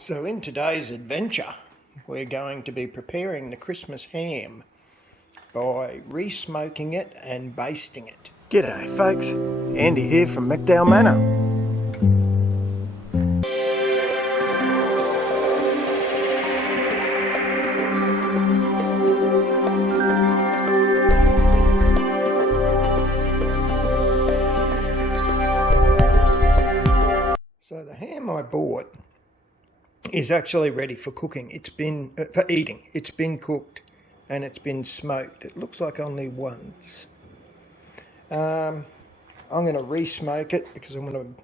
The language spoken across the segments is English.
So in today's adventure, we're going to be preparing the Christmas ham by re-smoking it and basting it. G'day folks, Andy here from McDowell Manor. So the ham I bought is actually ready for cooking. It's been for eating. It's been cooked and it's been smoked. It looks like only once. I'm going to re-smoke it because I want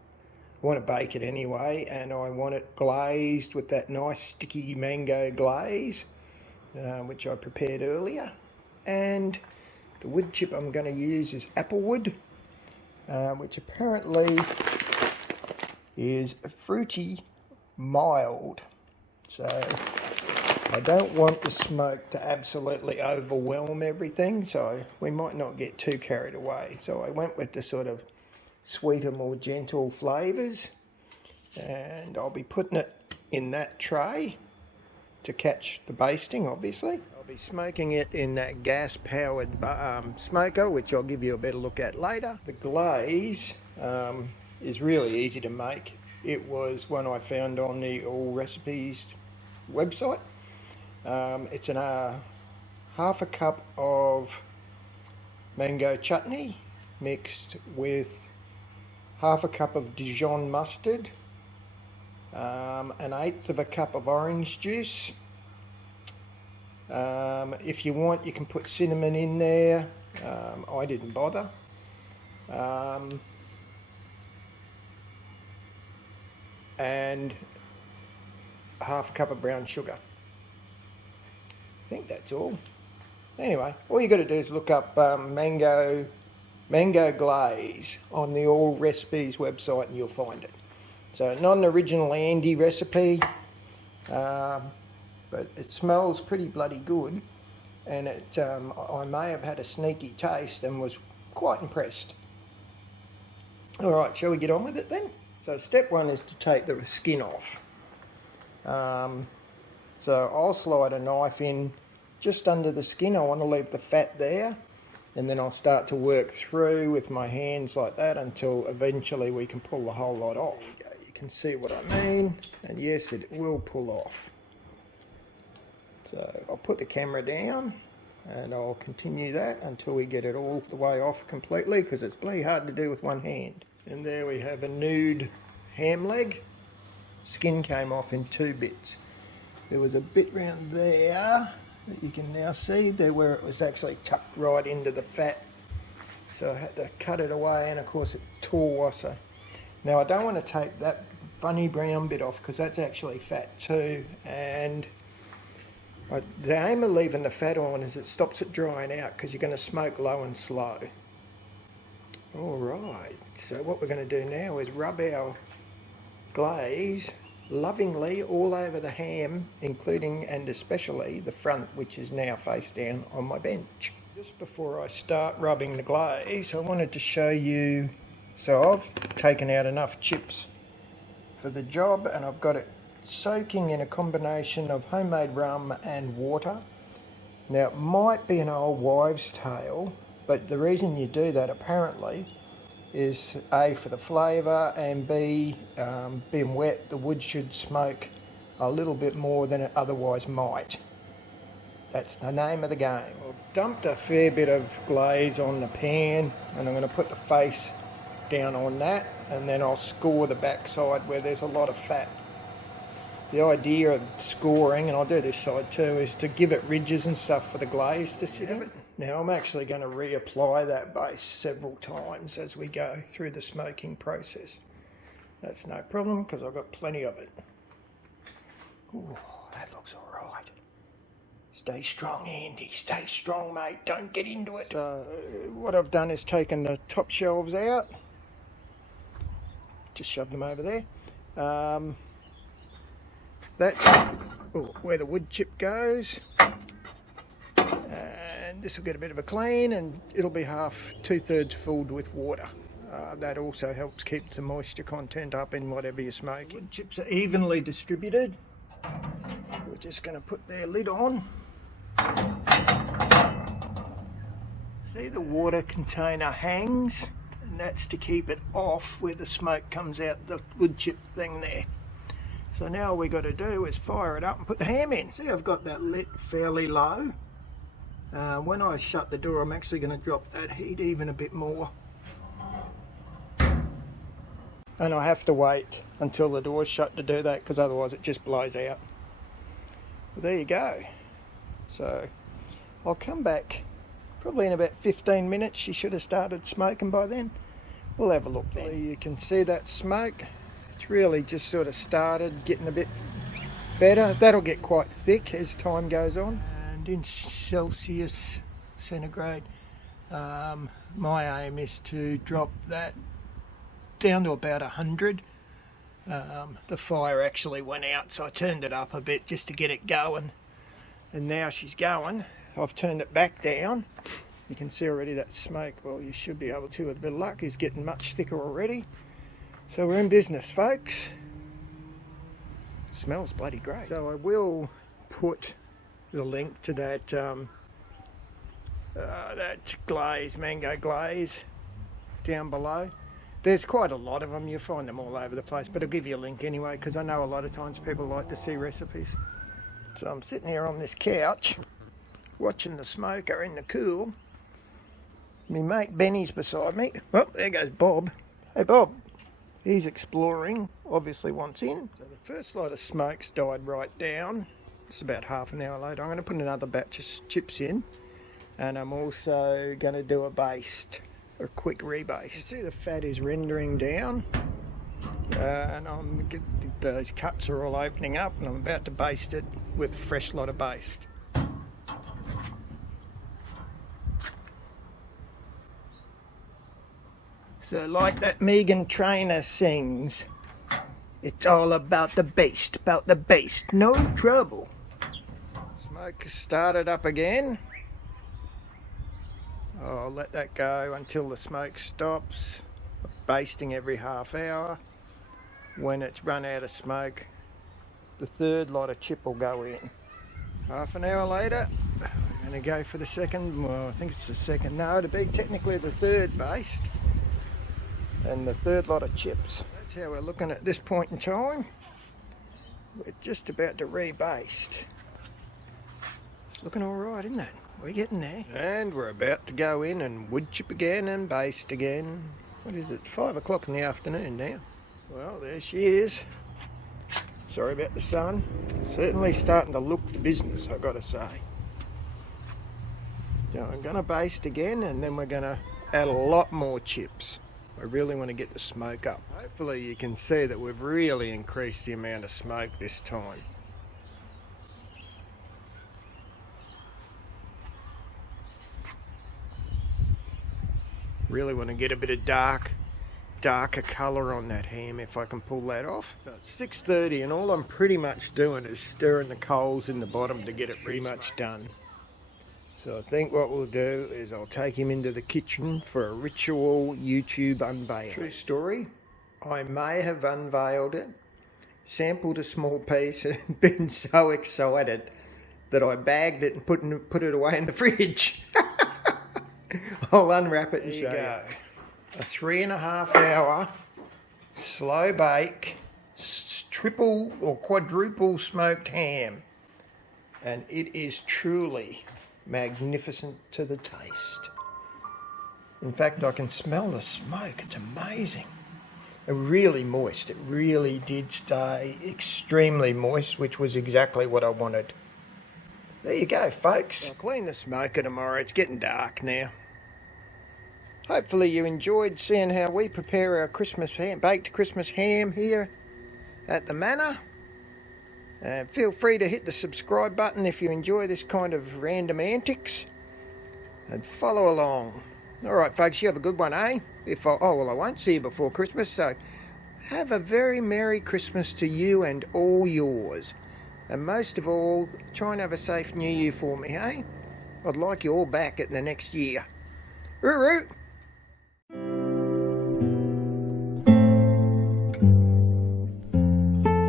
to bake it anyway, and I want it glazed with that nice sticky mango glaze, which I prepared earlier. And the wood chip I'm going to use is apple wood, which apparently is fruity mild. So I don't want the smoke to absolutely overwhelm everything, so we might not get too carried away. So I went with the sort of sweeter, more gentle flavours, and I'll be putting it in that tray to catch the basting, obviously. I'll be smoking it in that gas-powered smoker, which I'll give you a better look at later. The glaze is really easy to make. It was one I found on the All Recipes website. It's half a cup of mango chutney mixed with half a cup of Dijon mustard, an eighth of a cup of orange juice. If you want, you can put cinnamon in there. I didn't bother. And half a cup of brown sugar. I think that's all. Anyway, all you got to do is look up mango glaze on the All Recipes website and you'll find it. So not an original Andy recipe, but it smells pretty bloody good, and I may have had a sneaky taste and was quite impressed. Alright, shall we get on with it then? So step one is to take the skin off. So I'll slide a knife in just under the skin. I want to leave the fat there, and then I'll start to work through with my hands like that until eventually we can pull the whole lot off. You can see what I mean, and yes, it will pull off. So I'll put the camera down and I'll continue that until we get it all the way off completely, because it's bloody hard to do with one hand. And there we have a nude ham leg. Skin came off in two bits. There was a bit round there that you can now see there where it was actually tucked right into the fat. So I had to cut it away, and of course it tore. So now I don't want to take that funny brown bit off because that's actually fat too. And the aim of leaving the fat on is it stops it drying out, because you're going to smoke low and slow. Alright, so what we're going to do now is rub our glaze lovingly all over the ham, including and especially the front, which is now face down on my bench. Just before I start rubbing the glaze, I wanted to show you, so I've taken out enough chips for the job, and I've got it soaking in a combination of homemade rum and water. Now it might be an old wives' tale, but the reason you do that apparently is A, for the flavour, and B, being wet, the wood should smoke a little bit more than it otherwise might. That's the name of the game. I've dumped a fair bit of glaze on the pan, and I'm going to put the face down on that, and then I'll score the backside where there's a lot of fat. The idea of scoring, and I'll do this side too, is to give it ridges and stuff for the glaze to sit in. Now I'm actually going to reapply that base several times as we go through the smoking process. That's no problem because I've got plenty of it. Ooh, that looks alright. Stay strong, Andy. Stay strong, mate. Don't get into it. So what I've done is taken the top shelves out. Just shoved them over there. That's where the wood chip goes. And this will get a bit of a clean, and it'll be two-thirds filled with water. That also helps keep the moisture content up in whatever you're smoking. Wood chips are evenly distributed. We're just going to put their lid on. See, the water container hangs, and that's to keep it off where the smoke comes out the wood chip thing there. So now all we got to do is fire it up and put the ham in. See, I've got that lit fairly low. When I shut the door, I'm actually going to drop that heat even a bit more. And I have to wait until the door's shut to do that, because otherwise it just blows out. Well, there you go. So I'll come back probably in about 15 minutes. She should have started smoking by then. We'll have a look then. You can see that smoke. It's really just sort of started getting a bit better. That'll get quite thick as time goes on. And in Celsius centigrade, my aim is to drop that down to about 100. The fire actually went out, so I turned it up a bit just to get it going. And now she's going. I've turned it back down. You can see already that smoke, well, you should be able to with a bit of luck, is getting much thicker already. So we're in business, folks. Smells bloody great. So I will put the link to that that glaze, mango glaze, down below. There's quite a lot of them. You'll find them all over the place, but I'll give you a link anyway, because I know a lot of times people like to see recipes. So I'm sitting here on this couch watching the smoker in the cool. My mate Benny's beside me. Oh, there goes Bob. Hey Bob. He's exploring, obviously wants in. So the first lot of smokes died right down. It's about half an hour later. I'm going to put another batch of chips in, and I'm also going to do a baste, a quick rebaste. You see the fat is rendering down, and those cuts are all opening up, and I'm about to baste it with a fresh lot of baste. So like that Meghan Trainor sings, it's all about the baste, no trouble. Smoke started up again. I'll let that go until the smoke stops. Basting every half hour. When it's run out of smoke, the third lot of chip will go in. Half an hour later, we're going to go for the second, well, I think it's the second, no, to be technically the third baste. And the third lot of chips. That's how we're looking at this point in time. We're just about to rebaste. It's looking all right, isn't it? We're getting there. And we're about to go in and wood chip again and baste again. What is it? 5 o'clock in the afternoon now. Well, there she is. Sorry about the sun. Certainly starting to look the business, I've got to say. So I'm going to baste again, and then we're going to add a lot more chips. I really want to get the smoke up. Hopefully you can see that we've really increased the amount of smoke this time. Really want to get a bit of darker colour on that ham if I can pull that off. So it's 6:30 and all I'm pretty much doing is stirring the coals in the bottom to get it pretty much done. So I think what we'll do is I'll take him into the kitchen for a ritual YouTube unveil. True story, I may have unveiled it, sampled a small piece and been so excited that I bagged it and put it away in the fridge. I'll unwrap it and show you. A 3.5 hour slow bake, triple or quadruple smoked ham. And it is truly magnificent to the taste. In fact, I can smell the smoke. It's amazing. Really moist. It really did stay extremely moist, which was exactly what I wanted. There you go, folks. I'll clean the smoker tomorrow. It's getting dark now. Hopefully you enjoyed seeing how we prepare our Christmas ham, baked Christmas ham here at the Manor. Feel free to hit the subscribe button if you enjoy this kind of random antics, and follow along. Alright folks, you have a good one, eh? I won't see you before Christmas, so have a very Merry Christmas to you and all yours. And most of all, try and have a safe New Year for me, eh? I'd like you all back at the next year. Roo-roo!